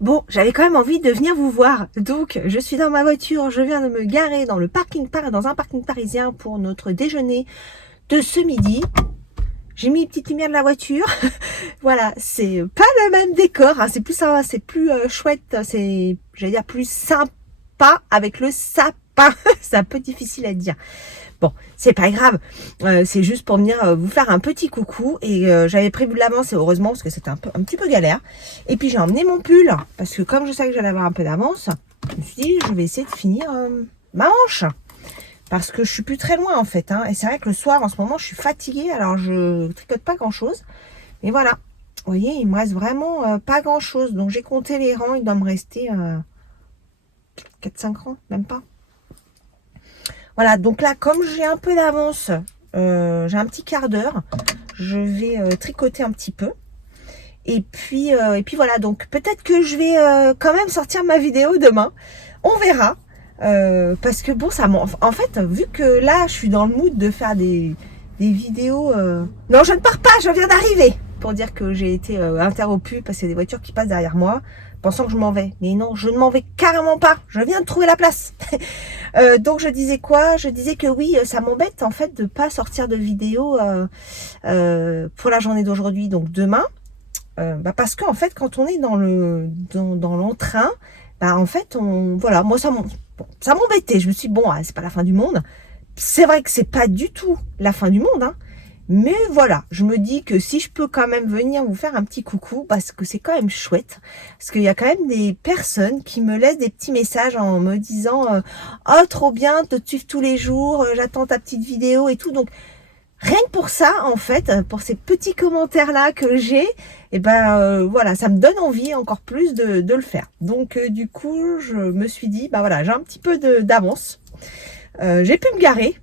Bon, j'avais quand même envie de venir vous voir. Donc, je suis dans ma voiture, je viens de me garer dans dans un parking parisien pour notre déjeuner de ce midi. J'ai mis une petite lumière de la voiture. Voilà, c'est pas le même décor, hein, c'est plus ça, c'est plus chouette, c'est, j'allais dire plus sympa avec le sapin. C'est un peu difficile à dire. Bon, c'est pas grave, c'est juste pour venir vous faire un petit coucou et j'avais prévu de l'avancer heureusement parce que c'était un petit peu galère. Et puis j'ai emmené mon pull parce que comme je savais que j'allais avoir un peu d'avance, je me suis dit je vais essayer de finir ma manche parce que je suis plus très loin en fait. Hein, et c'est vrai que le soir en ce moment je suis fatiguée alors je tricote pas grand chose. Mais voilà, vous voyez il me reste vraiment pas grand chose. Donc j'ai compté les rangs, il doit me rester 4-5 rangs, même pas. Voilà, donc là, comme j'ai un peu d'avance, j'ai un petit quart d'heure, je vais tricoter un petit peu. Et puis voilà, donc peut-être que je vais quand même sortir ma vidéo demain. On verra. Parce que bon, en fait, vu que là, je suis dans le mood de faire des vidéos... Non, je ne pars pas, je viens d'arriver. Pour dire que j'ai été interrompue parce qu'il y a des voitures qui passent derrière moi, pensant que je m'en vais. Mais non, je ne m'en vais carrément pas. Je viens de trouver la place. Donc je disais quoi? Je disais que oui, ça m'embête en fait de pas sortir de vidéo pour la journée d'aujourd'hui, donc demain. Parce que en fait, quand on est dans l'entrain, en fait, voilà, moi ça m'embêtait. Je me suis dit, bon, c'est pas la fin du monde. C'est vrai que c'est pas du tout la fin du monde, hein. Mais voilà, je me dis que si je peux quand même venir vous faire un petit coucou, parce que c'est quand même chouette, parce qu'il y a quand même des personnes qui me laissent des petits messages en me disant oh trop bien, de te suivre tous les jours, j'attends ta petite vidéo et tout. Donc rien que pour ça, en fait, pour ces petits commentaires-là que j'ai, et voilà, ça me donne envie encore plus de le faire. Donc du coup, je me suis dit, voilà, j'ai un petit peu d'avance. J'ai pu me garer.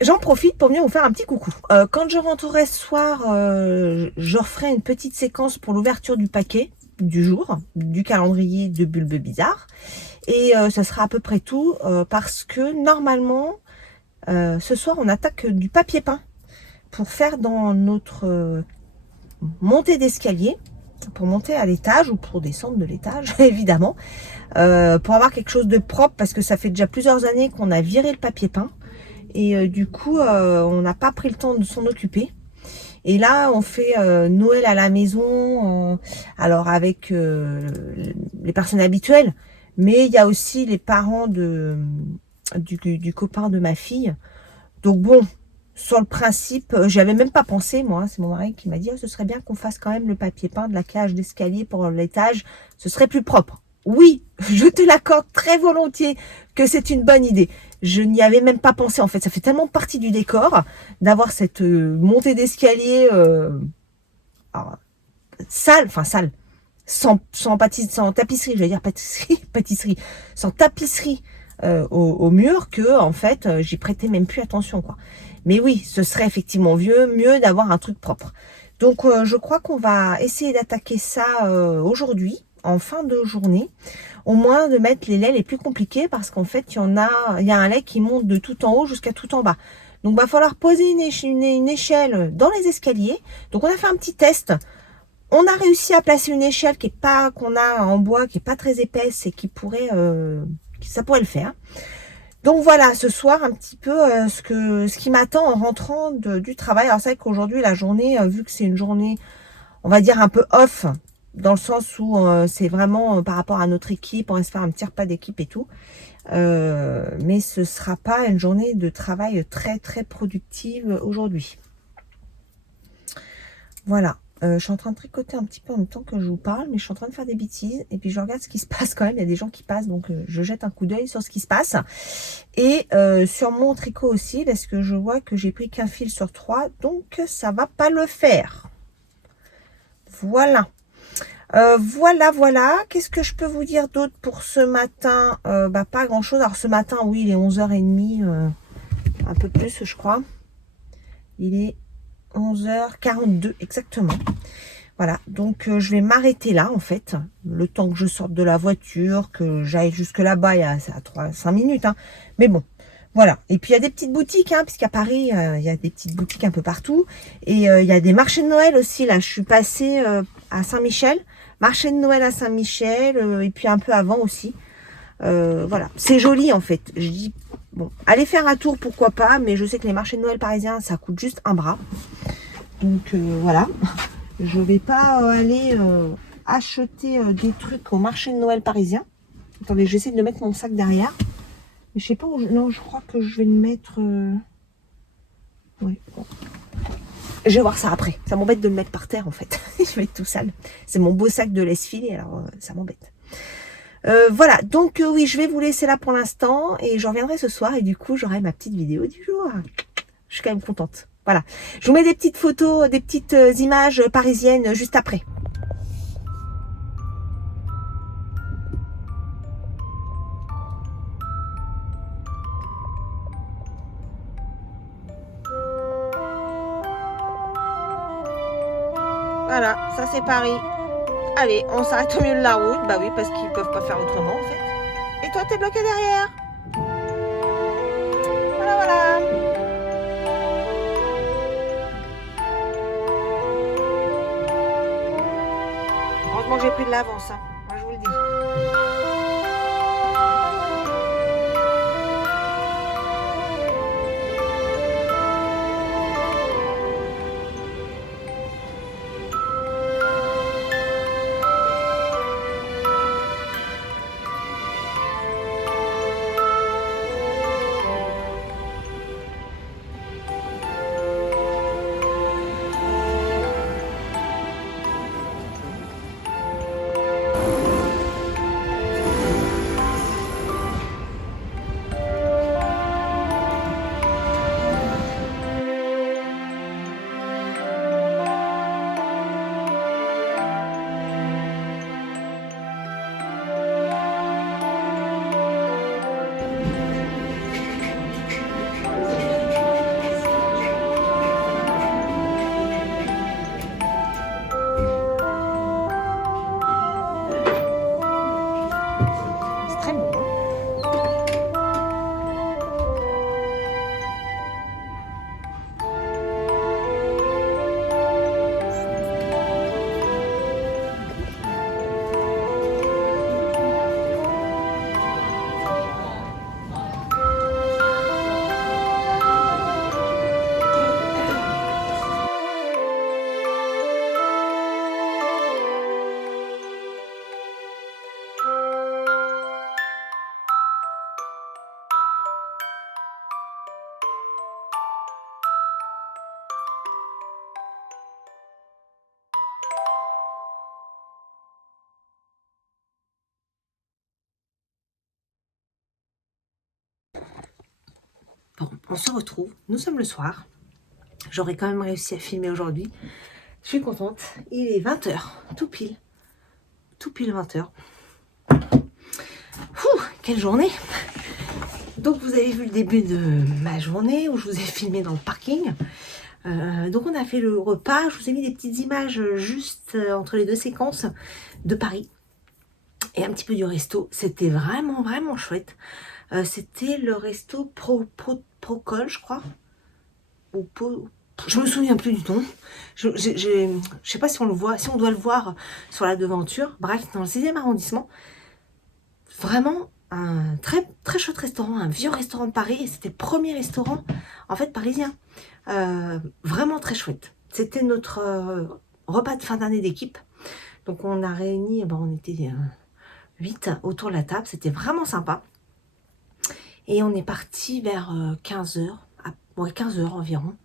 J'en profite pour venir vous faire un petit coucou. Quand je rentrerai ce soir, je referai une petite séquence pour l'ouverture du paquet du jour, du calendrier de Bulbe Bizarre. Et ça sera à peu près tout parce que normalement, ce soir, on attaque du papier peint pour faire dans notre montée d'escalier, pour monter à l'étage ou pour descendre de l'étage, évidemment, pour avoir quelque chose de propre parce que ça fait déjà plusieurs années qu'on a viré le papier peint. Et du coup, on n'a pas pris le temps de s'en occuper. Et là, on fait Noël à la maison, alors avec les personnes habituelles, mais il y a aussi les parents du copain de ma fille. Donc bon, sur le principe, j'y avais même pas pensé, moi. C'est mon mari qui m'a dit, oh, ce serait bien qu'on fasse quand même le papier peint de la cage d'escalier pour l'étage. Ce serait plus propre. Oui, je te l'accorde très volontiers que c'est une bonne idée. Je n'y avais même pas pensé, en fait. Ça fait tellement partie du décor d'avoir cette montée d'escalier sale, sans tapisserie, je vais dire pâtisserie, sans tapisserie au mur que, en fait, j'y prêtais même plus attention, quoi. Mais oui, ce serait effectivement mieux d'avoir un truc propre. Donc, je crois qu'on va essayer d'attaquer ça aujourd'hui, en fin de journée. Au moins de mettre les laits les plus compliqués parce qu'en fait, il y a un lait qui monte de tout en haut jusqu'à tout en bas. Donc, va falloir poser une échelle dans les escaliers. Donc, on a fait un petit test. On a réussi à placer une échelle qu'on a en bois, qui est pas très épaisse et ça pourrait le faire. Donc voilà, ce soir un petit peu ce qui m'attend en rentrant du travail. Alors c'est vrai qu'aujourd'hui la journée, vu que c'est une journée, on va dire un peu off, dans le sens où c'est vraiment par rapport à notre équipe, on va se faire un petit repas d'équipe et tout. Mais ce sera pas une journée de travail très très productive aujourd'hui. Voilà. Je suis en train de tricoter un petit peu en même temps que je vous parle, mais je suis en train de faire des bêtises. Et puis je regarde ce qui se passe quand même. Il y a des gens qui passent, donc je jette un coup d'œil sur ce qui se passe. Et sur mon tricot aussi, parce que je vois que j'ai pris qu'un fil sur 3, donc ça va pas le faire. Voilà. Voilà. Qu'est-ce que je peux vous dire d'autre pour ce matin? Pas grand-chose. Alors ce matin, oui, il est 11h30, un peu plus, je crois. Il est 11h42 exactement. Voilà, donc je vais m'arrêter là en fait, le temps que je sorte de la voiture, que j'aille jusque là-bas, c'est à 5 minutes, hein. Mais bon, voilà. Et puis il y a des petites boutiques, hein, puisqu'à Paris, il y a des petites boutiques un peu partout. Et il y a des marchés de Noël aussi, là. Je suis passée à Saint-Michel, Marché de Noël à Saint-Michel, et puis un peu avant aussi. Voilà, c'est joli en fait. Je dis, bon, aller faire un tour, pourquoi pas, mais je sais que les marchés de Noël parisiens, ça coûte juste un bras. Donc voilà, je vais pas aller acheter des trucs au marché de Noël parisien. Attendez, j'essaie de mettre mon sac derrière. Mais je sais pas où... Non, je crois que je vais le mettre... Oui, bon. Je vais voir ça après. Ça m'embête de le mettre par terre en fait. Je vais être tout sale. C'est mon beau sac de lessive, alors ça m'embête. Voilà, donc oui, je vais vous laisser là pour l'instant et je reviendrai ce soir et du coup j'aurai ma petite vidéo du jour. Je suis quand même contente. Voilà, je vous mets des petites photos, des petites images parisiennes juste après. Voilà, ça c'est Paris. Allez, on s'arrête au milieu de la route. Bah oui, parce qu'ils peuvent pas faire autrement en fait. Et toi, t'es bloqué derrière. Voilà, voilà. Heureusement que j'ai pris de l'avance, hein. Moi, je vous le dis. C'est très bon, hein. Bon, on se retrouve. Nous sommes le soir. J'aurais quand même réussi à filmer aujourd'hui. Je suis contente. Il est 20h, tout pile. Tout pile 20h. Quelle journée! Donc vous avez vu le début de ma journée où je vous ai filmé dans le parking. Donc on a fait le repas. Je vous ai mis des petites images juste entre les deux séquences de Paris. Et un petit peu du resto. C'était vraiment, vraiment chouette. C'était le resto Procol, je crois. Ou je me souviens plus du nom. Je sais pas si on le voit, si on doit le voir sur la devanture. Bref, dans le 6e arrondissement. Vraiment un très très chouette restaurant, un vieux restaurant de Paris. Et c'était le premier restaurant en fait parisien. Vraiment très chouette. C'était notre repas de fin d'année d'équipe. Donc on a réuni, on était 8 autour de la table. C'était vraiment sympa. Et on est parti vers 15h. Ouais, 15h environ.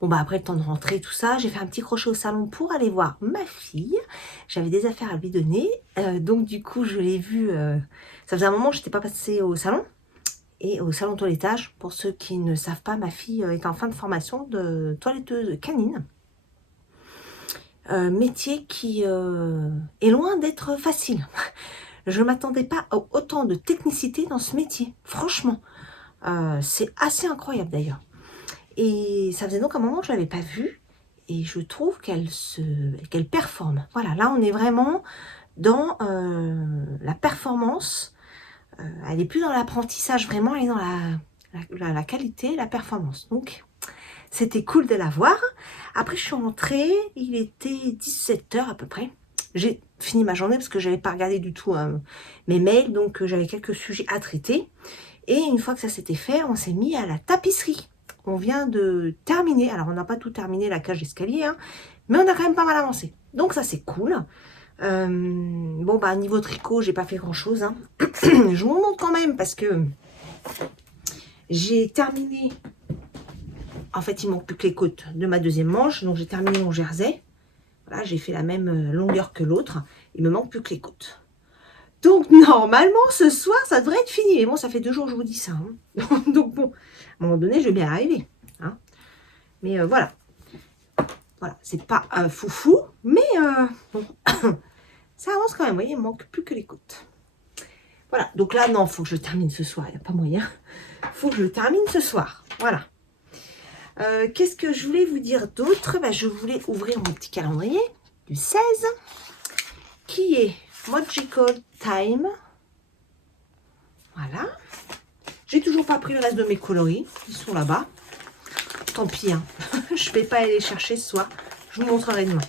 Bon, bah après le temps de rentrer, tout ça, j'ai fait un petit crochet au salon pour aller voir ma fille. J'avais des affaires à lui donner. Donc du coup, je l'ai vue. Ça faisait un moment que je n'étais pas passée au salon. Et au salon toilettage, pour ceux qui ne savent pas, ma fille est en fin de formation de toiletteuse canine. Métier qui est loin d'être facile. Je ne m'attendais pas à autant de technicité dans ce métier. Franchement, c'est assez incroyable d'ailleurs. Et ça faisait donc un moment que je ne l'avais pas vue. Et je trouve qu'elle performe. Voilà, là on est vraiment dans la performance. Elle n'est plus dans l'apprentissage, vraiment, elle est dans la qualité, la performance. Donc, c'était cool de la voir. Après, je suis rentrée, il était 17h à peu près. j'ai fini ma journée parce que j'avais pas regardé du tout mes mails, donc j'avais quelques sujets à traiter. Et une fois que ça s'était fait, on s'est mis à la tapisserie. On vient de terminer, alors on n'a pas tout terminé la cage d'escalier, hein, mais on a quand même pas mal avancé. Donc ça c'est cool. Bon bah niveau tricot, j'ai pas fait grand chose. Hein. Je vous montre quand même parce que j'ai terminé. En fait, il manque plus que les côtes de ma deuxième manche, donc j'ai terminé mon jersey. Voilà, j'ai fait la même longueur que l'autre. Il me manque plus que les côtes. Donc, normalement, ce soir, ça devrait être fini. Mais bon, ça fait 2 jours que je vous dis ça. Hein. Donc, bon, à un moment donné, je vais bien arriver. Hein. Mais voilà. Voilà, c'est pas foufou, mais bon, ça avance quand même. Vous voyez, il me manque plus que les côtes. Voilà, donc là, non, il faut que je le termine ce soir. Il n'y a pas moyen. Il faut que je le termine ce soir. Voilà. Qu'est-ce que je voulais vous dire d'autre? Je voulais ouvrir mon petit calendrier du 16 qui est Magical Time. Voilà. J'ai toujours pas pris le reste de mes coloris. Ils sont là-bas. Tant pis. Hein. Je ne vais pas aller les chercher ce soir. Je vous montrerai demain.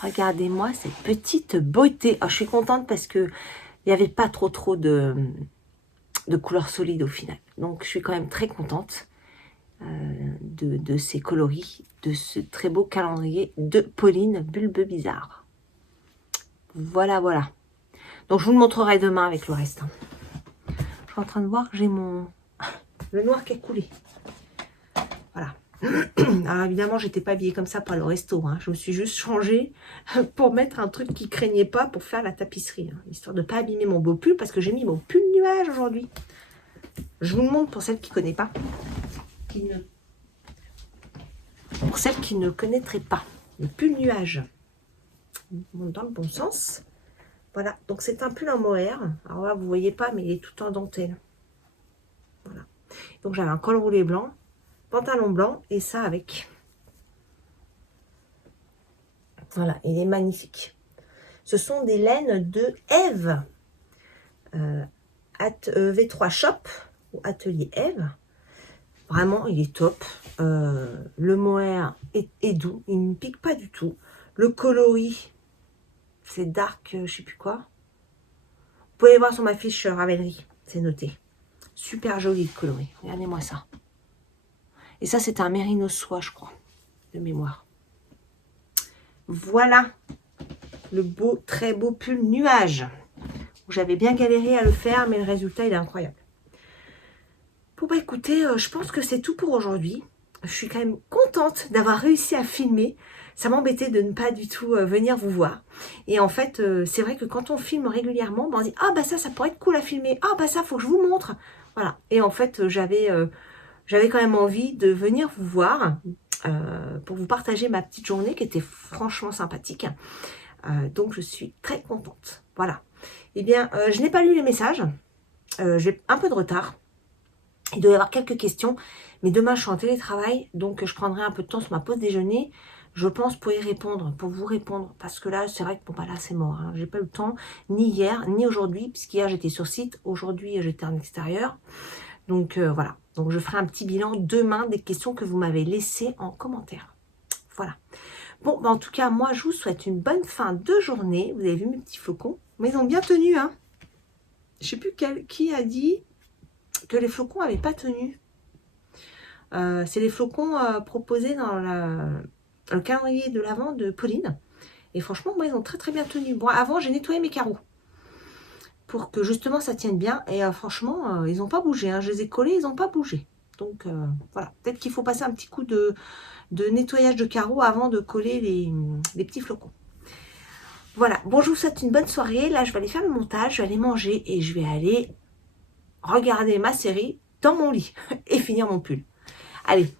Regardez-moi cette petite beauté. Oh, je suis contente parce que il n'y avait pas trop de couleurs solides au final. Donc, je suis quand même très contente de ces coloris, de ce très beau calendrier de Pauline Bulbe Bizarre. Voilà, voilà. Donc, je vous le montrerai demain avec le reste. Hein. Je suis en train de voir que j'ai le noir qui a coulé. Voilà. Alors, évidemment, j'étais pas habillée comme ça pour le resto. Hein. Je me suis juste changée pour mettre un truc qui craignait pas pour faire la tapisserie. Hein, histoire de ne pas abîmer mon beau pull parce que j'ai mis mon pull nuage aujourd'hui. Je vous le montre pour celles qui ne connaissent pas. Pour celles qui ne connaîtraient pas. Le pull nuage. Dans le bon sens. Voilà. Donc, c'est un pull en mohair. Alors là, vous ne voyez pas, mais il est tout en dentelle. Voilà. Donc, j'avais un col roulé blanc. Pantalon blanc et ça avec. Voilà, il est magnifique. Ce sont des laines de Eve. V3 Shop ou Atelier Eve. Vraiment, il est top. Le mohair est doux. Il ne me pique pas du tout. Le coloris, c'est dark, je sais plus quoi. Vous pouvez voir sur ma fiche Ravelry. C'est noté. Super joli le coloris. Regardez-moi ça. Et ça, c'est un mérino soie, je crois, de mémoire. Voilà le beau, très beau pull nuage. J'avais bien galéré à le faire, mais le résultat, il est incroyable. Bon, bah écoutez, je pense que c'est tout pour aujourd'hui. Je suis quand même contente d'avoir réussi à filmer. Ça m'embêtait de ne pas du tout venir vous voir. Et en fait, c'est vrai que quand on filme régulièrement, on dit « Ah, bah ça pourrait être cool à filmer. Ah, bah ça, faut que je vous montre. » Voilà. Et en fait, j'avais quand même envie de venir vous voir pour vous partager ma petite journée qui était franchement sympathique. Donc, je suis très contente. Voilà. Eh bien, je n'ai pas lu les messages. J'ai un peu de retard. Il doit y avoir quelques questions. Mais demain, je suis en télétravail. Donc, je prendrai un peu de temps sur ma pause déjeuner. Je pense pour y répondre, pour vous répondre. Parce que là, c'est vrai que bon, bah là, c'est mort. Hein. J'ai pas eu le temps, ni hier, ni aujourd'hui. Puisqu'hier, j'étais sur site. Aujourd'hui, j'étais en extérieur. Donc, voilà. Donc, je ferai un petit bilan demain des questions que vous m'avez laissées en commentaire. Voilà. Bon, bah en tout cas, moi, je vous souhaite une bonne fin de journée. Vous avez vu mes petits flocons? Mais ils ont bien tenu, hein. Je ne sais plus qui a dit que les flocons n'avaient pas tenu. C'est les flocons proposés dans le calendrier de l'Avent de Pauline. Et franchement, moi, ils ont très, très bien tenu. Bon, avant, j'ai nettoyé mes carreaux pour que justement ça tienne bien. Et franchement, ils n'ont pas bougé. Hein. Je les ai collés, ils n'ont pas bougé. Donc voilà, peut-être qu'il faut passer un petit coup de nettoyage de carreaux avant de coller les petits flocons. Voilà, bon, je vous souhaite une bonne soirée. Là, je vais aller faire le montage, je vais aller manger et je vais aller regarder ma série dans mon lit et finir mon pull. Allez,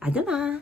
à demain!